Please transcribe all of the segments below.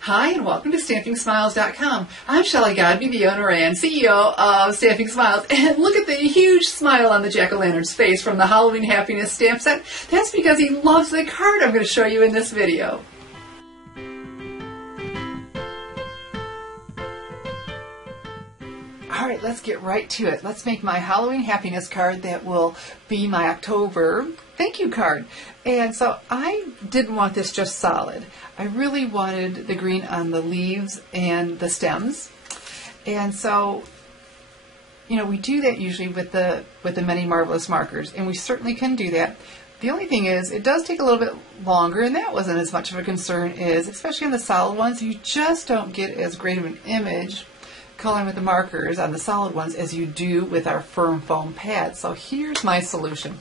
Hi, and welcome to StampingSmiles.com. I'm Shelley Godby, the owner and CEO of Stamping Smiles. And look at the huge smile on the jack-o'-lantern's face from the Halloween Happiness stamp set. That's because he loves the card I'm going to show you in this video. All right, let's get right to it. Let's make my Halloween Happiness card that will be my October thank you card. And so I didn't want this just solid. I really wanted the green on the leaves and the stems. And so, you know, we do that usually with the many marvelous markers, and we certainly can do that. The only thing is, it does take a little bit longer, and that wasn't as much of a concern, especially on the solid ones, you just don't get as great of an image coloring with the markers on the solid ones as you do with our firm foam pad. So here's my solution.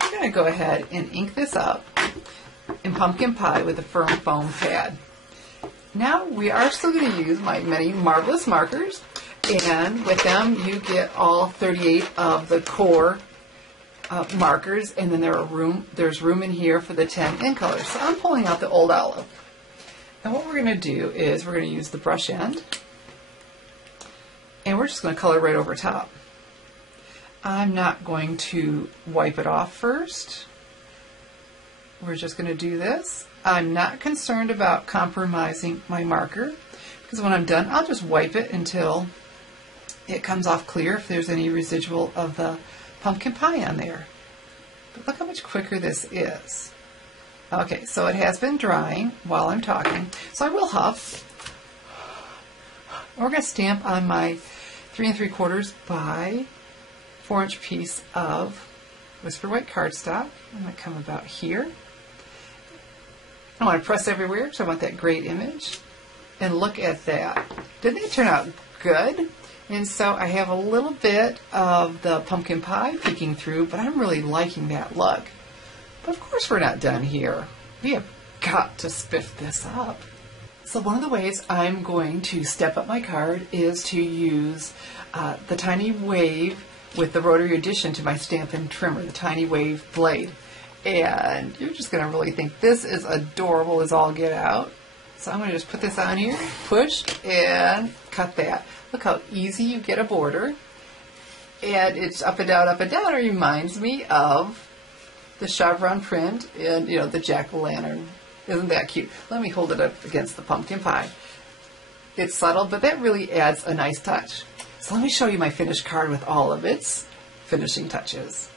I'm going to go ahead and ink this up in pumpkin pie with the firm foam pad. Now we are still going to use my many marvelous markers, and with them you get all 38 of the core markers, and then there's room in here for the 10 in colors. So I'm pulling out the Old Olive. And what we're going to do is we're going to use the brush end, and we're just going to color right over top. I'm not going to wipe it off first. We're just going to do this. I'm not concerned about compromising my marker, because when I'm done, I'll just wipe it until it comes off clear if there's any residual of the pumpkin pie on there. But look how much quicker this is. Okay, so it has been drying while I'm talking, so I will huff. We're going to stamp on my 3 3/4 by 4-inch piece of Whisper White cardstock. I'm going to come about here. I want to press everywhere because I want that great image. And look at that. Didn't it turn out good? And so I have a little bit of the pumpkin pie peeking through, but I'm really liking that look. But of course we're not done here. We have got to spiff this up. So one of the ways I'm going to step up my card is to use the Tiny Wave with the Rotary addition to my Stampin' Trimmer, the Tiny Wave blade. And you're just going to really think this is adorable as all get out. So I'm going to just put this on here, push, and cut that. Look how easy you get a border. And it's up and down, up and down. It reminds me of the Chevron print and, you know, the jack-o'-lantern. Isn't that cute? Let me hold it up against the pumpkin pie. It's subtle, but that really adds a nice touch. So let me show you my finished card with all of its finishing touches.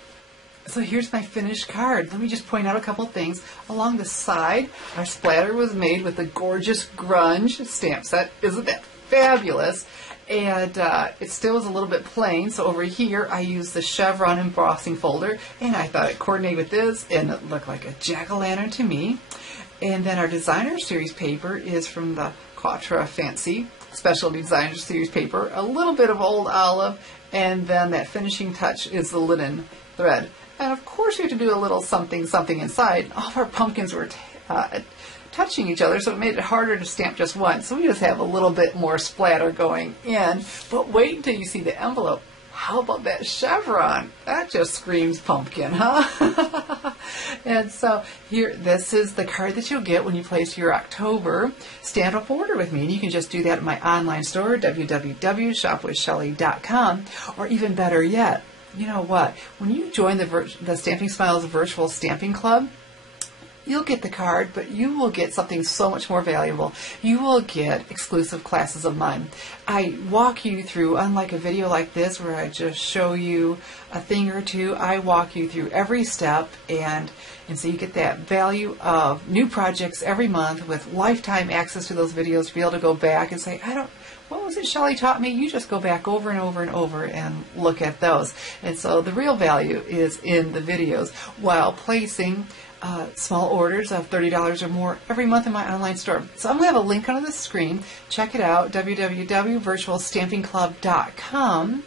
So here's my finished card. Let me just point out a couple things. Along the side, our splatter was made with the gorgeous Grunge Stamp Set. Isn't that fabulous? And it still is a little bit plain, so over here I used the Chevron embossing folder, and I thought it coordinated with this, and it looked like a jack-o'-lantern to me. And then our designer series paper is from the Quatrefancy special designer series paper, a little bit of Old Olive, and then that finishing touch is the linen thread. And of course we have to do a little something inside. All of our pumpkins were touching each other, so it made it harder to stamp just once. So we just have a little bit more splatter going in. But wait until you see the envelope. How about that chevron? That just screams pumpkin, huh? And so here, this is the card that you'll get when you place your October Stand Up order with me. And you can just do that at my online store, www.shopwithshelley.com. Or even better yet, you know what? When you join the Stamping Smiles Virtual Stamping Club, you'll get the card, but you will get something so much more valuable. You will get exclusive classes of mine. I walk you through, unlike a video like this where I just show you a thing or two, I walk you through every step, and so you get that value of new projects every month with lifetime access to those videos to be able to go back and say, what was it Shelley taught me? You just go back over and over and over and look at those. And so the real value is in the videos while placing small orders of $30 or more every month in my online store. So I'm going to have a link under the screen. Check it out, www.virtualstampingclub.com,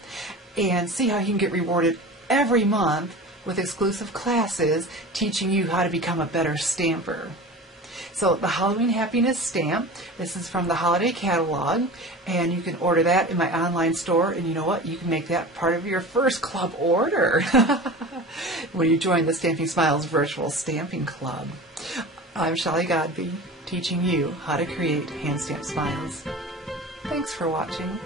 and see how you can get rewarded every month with exclusive classes teaching you how to become a better stamper. So the Halloween Happiness stamp, this is from the holiday catalog, and you can order that in my online store, and you know what? You can make that part of your first club order when you join the Stamping Smiles Virtual Stamping Club. I'm Shelley Godby. teaching you how to create hand stamp smiles. Thanks for watching.